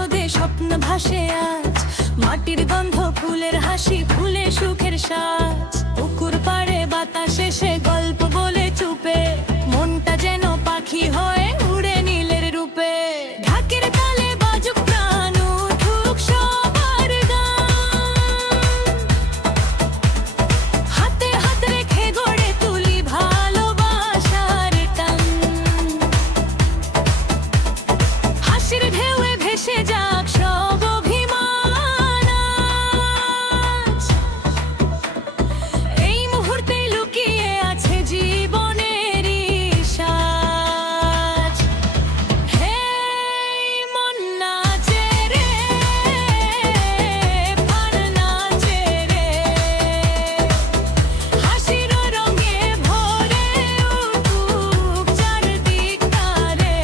রোদে স্বপ্ন ভাসে আজ, মাটির গন্ধ ফুলের হাসি, ফুলে সুখের সাজ। পুকুর পাড়ে বাতাস এসে গল্প বলে চুপে, মনটা যেন পাখি হয়ে উড়ে নীলের রূপে। ঢাকের তালে বাজুক প্রাণ, উঠুক সবার গান, হাতে হাত রেখে গড়ে তুলি ভালোবাসার টান। হাসির ঢেউয়ে ভেসে যাক সব অভিমান আজ, এই মুহূর্তে লুকিয়ে আছে জীবনেরই সাজ। হে মন নাচে রে, প্রাণ নাচে রে, হাসির রঙে ভরে উঠুক চারদিক তারে।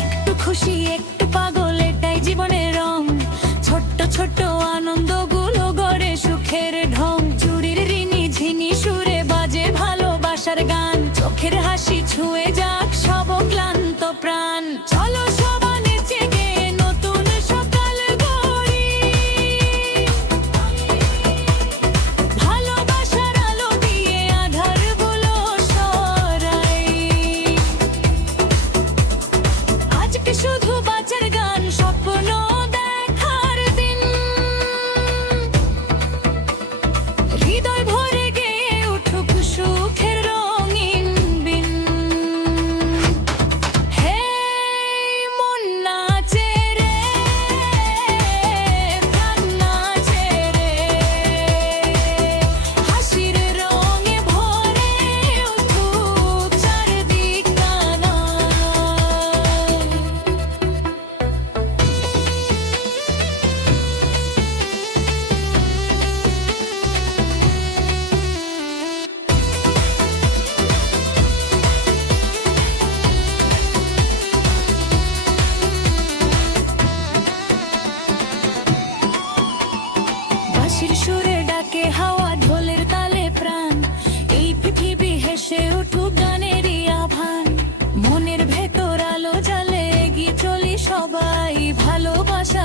একটু খুশি একটু পাগল, এটাই জীবনের রং। ছোট্ট ছোট্ট আনন্দগুলো গড়ে সুখের ঢং। চুরির ঋণী ঝিনি সুরে বাজে ভালোবাসার গান, চোখের হাসি ছুঁয়ে যাক সব ক্লান্ত প্রাণ। চলো সবানে জেগে নতুন সকাল গড়ি, ভালোবাসার আলো দিয়ে আঁধারগুলো সরাই। আজকে শুধু বাঁচার গান, স্বপ্ন দেখার দিন, হৃদয় ভরে গেয়ে উঠুক সুখের রঙিন বিন। হে মন নাচে রে, প্রাণ নাচে রে, হাসির রঙে ভরে উঠুক চারদিক কানায়। বাঁশির সুরে ডাকে হাওয়া, ঢোলের তালে প্রাণ, এই পৃথিবী হেসে উঠুক গানেরই আভান। মনের ভেতর আলো জ্বালে, এগিয়ে চলি সবাই ভালোবাসা